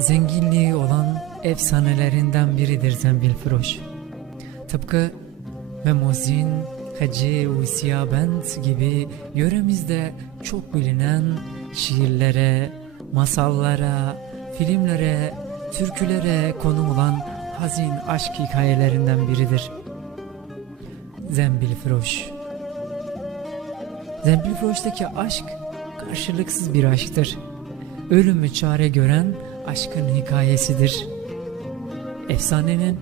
zenginliği olan efsanelerinden biridir Zembil Firoş. Tıpkı Memozin, Hacı ve Siyabent gibi yöremizde çok bilinen şiirlere, masallara, filmlere, türkülere konu olan hazin aşk hikayelerinden biridir. Zembil Firoş Zembil Firoş'taki aşk karşılıksız bir aşktır. Ölümü çare gören aşkın hikayesidir. Efsanenin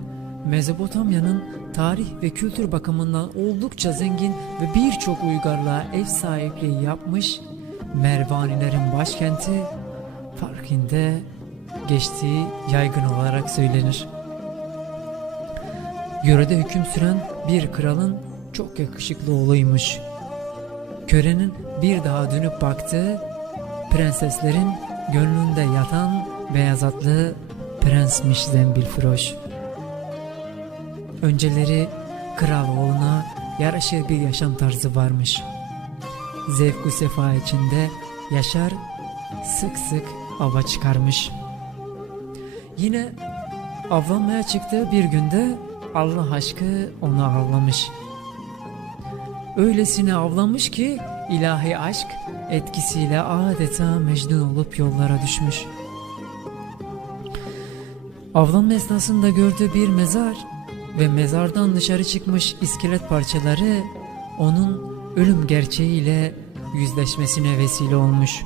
Mezopotamya'nın tarih ve kültür bakımından oldukça zengin ve birçok uygarlığa ev sahipliği yapmış Mervanilerin başkenti Farkinde geçtiği yaygın olarak söylenir. Yörede hüküm süren bir kralın çok yakışıklı oğluymuş. Körenin bir daha dönüp baktığı prenseslerin gönlünde yatan beyaz atlı prensmiş Zembil Firoş. Önceleri kral oğluna yaraşır bir yaşam tarzı varmış. Zevku sefa içinde yaşar sık sık ava çıkarmış. Yine avlanmaya çıktığı bir günde Allah aşkı onu avlamış. Öylesine avlamış ki ilahi aşk etkisiyle adeta mecnun olup yollara düşmüş. Avlanma esnasında gördüğü bir mezar ve mezardan dışarı çıkmış iskelet parçaları onun ölüm gerçeğiyle yüzleşmesine vesile olmuş.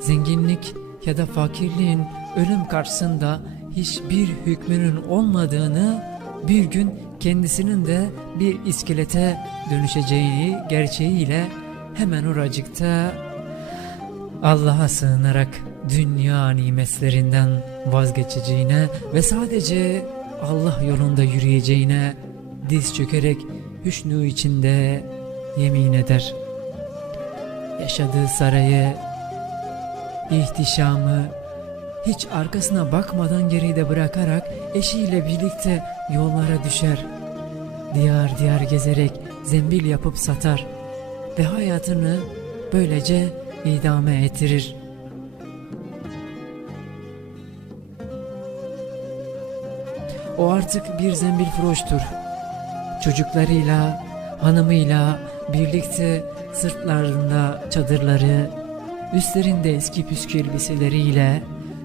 Zenginlik ya da fakirliğin ölüm karşısında hiçbir hükmünün olmadığını bir gün kendisinin de bir iskelete dönüşeceğini gerçeğiyle hemen oracıkta Allah'a sığınarak dünya nimetlerinden vazgeçeceğine ve sadece Allah yolunda yürüyeceğine diz çökerek hüşnü içinde yemin eder. Yaşadığı sarayı, ihtişamı, hiç arkasına bakmadan geride bırakarak eşiyle birlikte yollara düşer. Diyar diyar gezerek zembil yapıp satar ve hayatını böylece idame ettirir. O artık bir zembil froştur. Çocuklarıyla, hanımıyla birlikte sırtlarında çadırları, üstlerinde eski püskü elbiseleriyle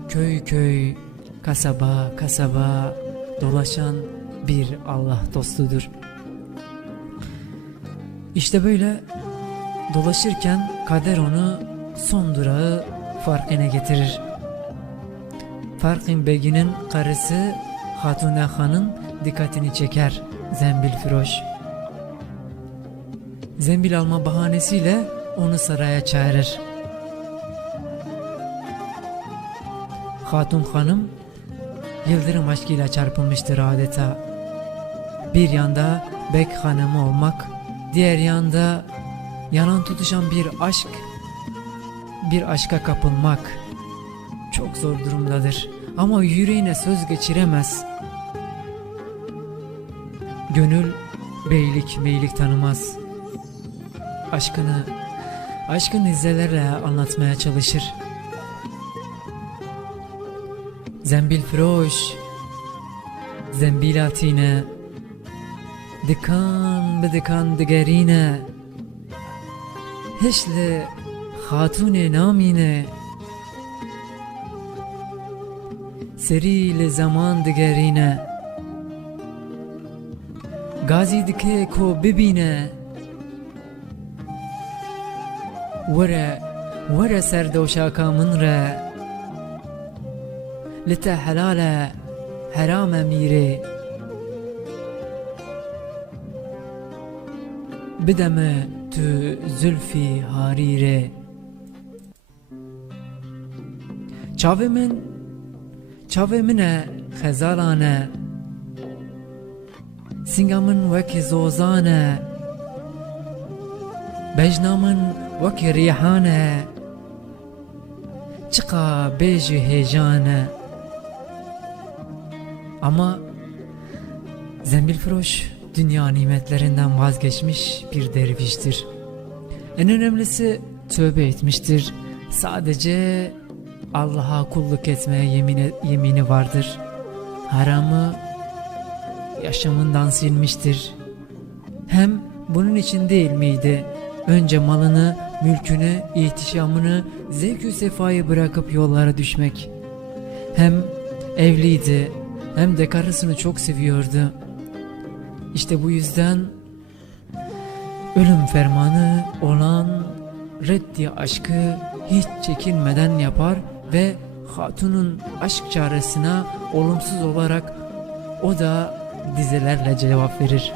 köy köy, kasaba kasaba dolaşan bir Allah dostudur. İşte böyle dolaşırken kader onu son durağı Farkine getirir. Farkin Begi'nin karısı Hatune Han'ın dikkatini çeker Zembil Firoş. Zembil alma bahanesiyle onu saraya çağırır. Hatun Hanım yıldırım aşkıyla çarpılmıştır adeta. Bir yanda Bek Hanımı olmak, diğer yanda yanan tutuşan bir aşk, bir aşka kapılmak çok zor durumdadır. Ama yüreğine söz geçiremez. Gönül beylik meylik tanımaz. Aşkını, aşkın izzelerle anlatmaya çalışır. Zembil froş, zembilatine, dikan be dikan digerine, هشل خاتون نامینه. سری لزمان زمان دگرینه. گازی دکه کو ببینه. وره وره سر دوشاکا من ره. لته حلاله حرام میره. بدم تو زلفي هاريري چاوه من چاوه منه خزالانه سنگا من وك زوزانه بجنا من وك ريحانه چقا بيجي هيجانه Ama Zembil Froş dünya nimetlerinden vazgeçmiş bir derviştir. En önemlisi tövbe etmiştir. Sadece Allah'a kulluk etmeye yemini, yemini vardır. Haramı yaşamından silmiştir. Hem bunun için değil miydi? Önce malını, mülkünü, ihtişamını, zevk-ü sefayı bırakıp yollara düşmek. Hem evliydi, hem de karısını çok seviyordu. İşte bu yüzden ölüm fermanı olan reddi aşkı hiç çekinmeden yapar ve hatunun aşk çağrısına olumsuz olarak o da dizelerle cevap verir.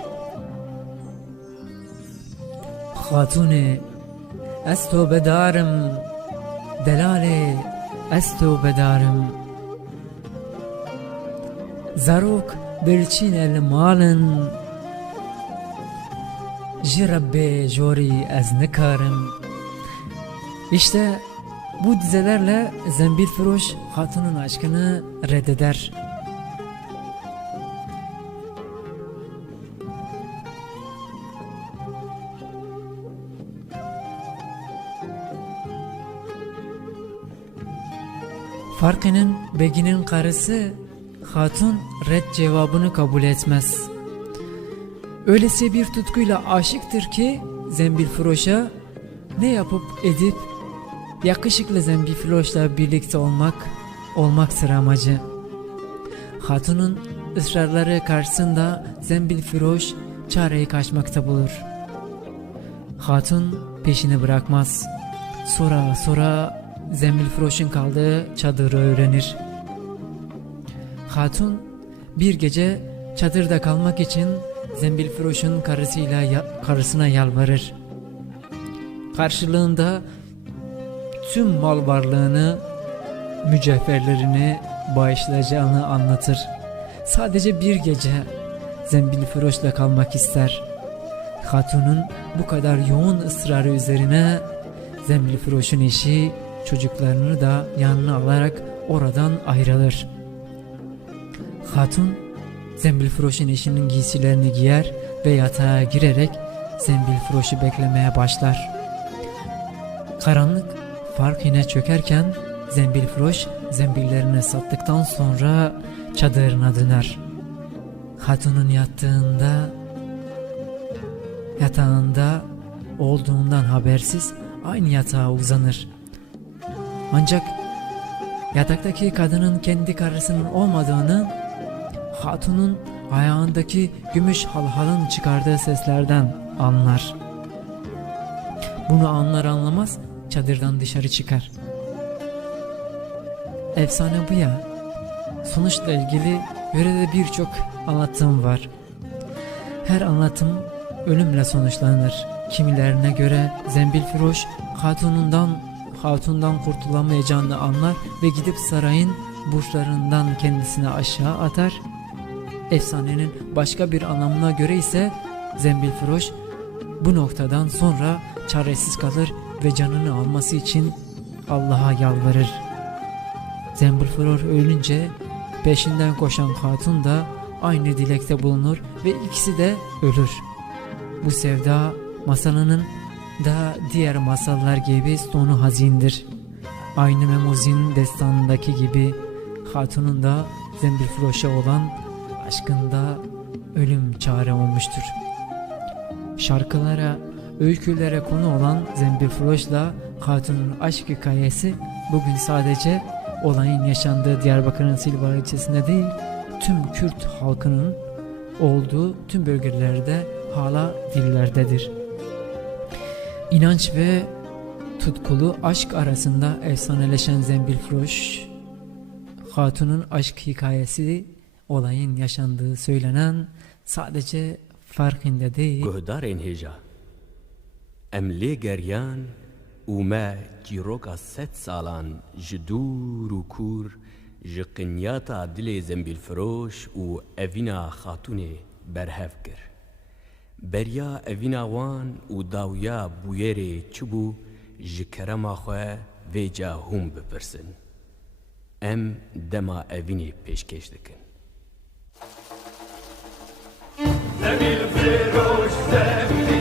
Hatune ez bedarım delale ez bedarım zarok birçin el malın ji Rabbe jori ez nikarim İşte bu dizelerle Zembil Firoş hatunun aşkını reddeder. Farkının Begin'in karısı Hatun red cevabını kabul etmez. Öylesi bir tutkuyla aşıktır ki Zembil Firoş'a ne yapıp edip yakışıklı Zembil Firoş'la birlikte olmak olmaktır amacı. Hatunun ısrarları karşısında Zembil Firoş çareyi kaçmakta bulur. Hatun peşini bırakmaz. Sonra sonra Zembil Firoş'un kaldığı çadırı öğrenir. Hatun bir gece çadırda kalmak için Zembil Firoş'un karısıyla ya- karısına yalvarır. Karşılığında tüm mal varlığını, mücevherlerini bağışlayacağını anlatır. Sadece bir gece Zembil Firoş'la kalmak ister. Hatunun bu kadar yoğun ısrarı üzerine Zembil Firoş'un eşi çocuklarını da yanına alarak oradan ayrılır. Hatun Zembil Firoş'un eşinin giysilerini giyer ve yatağa girerek Zembil Firoş'u beklemeye başlar. Karanlık fark yine çökerken Zembil Firoş zembillerini sattıktan sonra çadırına döner. Hatunun yattığında yatağında olduğundan habersiz aynı yatağa uzanır. Ancak yataktaki kadının kendi karısının olmadığını hatunun ayağındaki gümüş halhalın çıkardığı seslerden anlar. Bunu anlar anlamaz çadırdan dışarı çıkar. Efsane bu ya. Sonuçla ilgili yörede birçok anlatım var. Her anlatım ölümle sonuçlanır. Kimilerine göre Zembil Firoş hatunundan hatundan kurtulamayacağını anlar ve gidip sarayın burçlarından kendisini aşağı atar. Efsanenin başka bir anlamına göre ise Zembil Firoş bu noktadan sonra çaresiz kalır ve canını alması için Allah'a yalvarır. Zembil Firoş ölünce peşinden koşan hatun da aynı dilekte bulunur ve ikisi de ölür. Bu sevda masalının da diğer masallar gibi sonu hazindir. Aynı Memuzin destanındaki gibi hatunun da Zembil Firoş'a olan aşkında ölüm çare olmuştur. Şarkılara, öykülere konu olan Zembil Firoş'la Hatun'un aşk hikayesi bugün sadece olayın yaşandığı Diyarbakır'ın Silvar ilçesinde değil, tüm Kürt halkının olduğu tüm bölgelerde hala dillerdedir. İnanç ve tutkulu aşk arasında efsaneleşen Zembil Firoş, Hatun'un aşk hikayesi olayın yaşandığı söylenen sadece farkında değil. Guhdarên hêja Em lê geriyan û me çîroka salan ji dûr û kûr ji qinyata dilê zembilfiroş û evîna xatûnê berhev kir. Beriya evîna wan û dawiya bûyerê çi bû ji kerema xwe vêca hûn bipirsin. Em dema evînê pêşkêş dikin. Demir Firoş Zemli